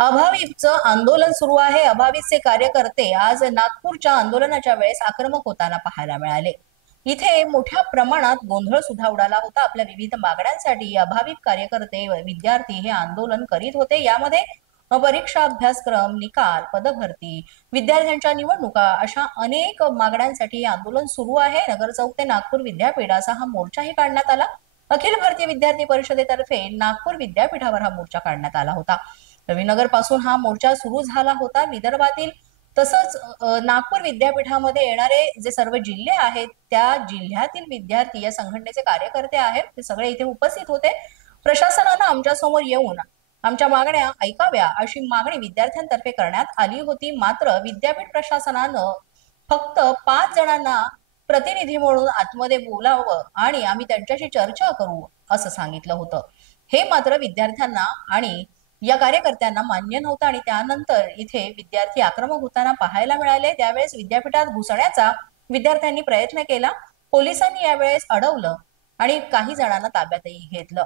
अभाविपचं आंदोलन सुरू आहे। अभाविपचे कार्यकर्ते आज नागपूरच्या आंदोलनाच्या वेळेस आक्रमक होताना पाहायला मिळाले। इथे मोठ्या प्रमाणात गोंधळ सुद्धा उडाला होता। आपल्या विविध मागण्यांसाठी अभाविप कार्यकर्ते व विद्यार्थी हे आंदोलन करीत होते। यामध्ये परीक्षा अभ्यासक्रम, निकाल, पदभरती, विद्यार्थ्यांच्या निवडणुका अशा अनेक मागण्यांसाठी आंदोलन सुरू आहे। नगर चौक ते नागपूर विद्यापीठ असा हा मोर्चाही काढण्यात आला। अखिल भारतीय विद्यार्थी परिषदेतर्फे नागपूर विद्यापीठावर हा मोर्चा काढण्यात आला होता। रविनगर पासून हा मोर्चा सुरू झाला होता। विदर्भातील तसंच नागपूर विद्यापीठामध्ये येणारे जे सर्व जिल्हे आहेत त्या जिल्ह्यातील विद्यार्थी या संघटनेचे कार्यकर्ते आहेत ते सगळे इथे उपस्थित होते। प्रशासनाने आमच्या समोर येऊन आमच्या मागण्या ऐकाव्या अशी मागणी विद्यार्थ्यांतर्फे करण्यात आली होती। मात्र विद्यापीठ प्रशासनानं फक्त 5 जणांना प्रतिनिधी म्हणून आतमध्ये बोलावं आणि आम्ही त्यांच्याशी चर्चा करू असं सांगितलं होतं। हे मात्र विद्यार्थ्यांना आणि या कार्यकर्त्यांना मान्य नव्हतं आणि त्यानंतर इथे विद्यार्थी आक्रमक होताना पाहायला मिळाले। त्यावेळेस विद्यापीठात घुसण्याचा विद्यार्थ्यांनी प्रयत्न केला। पोलिसांनी यावेळेस अडवलं आणि काही जणांना ताब्यातही घेतलं।